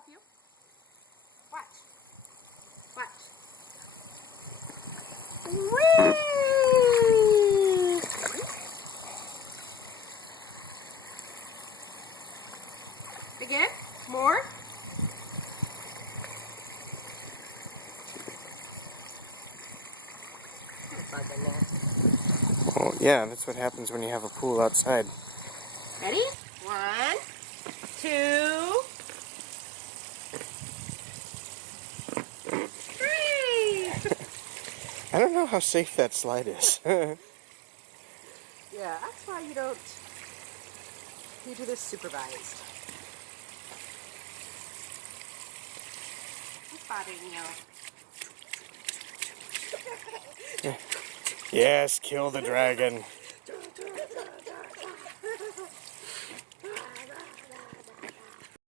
help you. Watch. Watch. Whee! Again? More? Oh, yeah, that's what happens when you have a pool outside. Ready? 1, 2, 3. I don't know how safe that slide is. Yeah, that's why you do this supervised. What's bothering you? Yes, kill the dragon.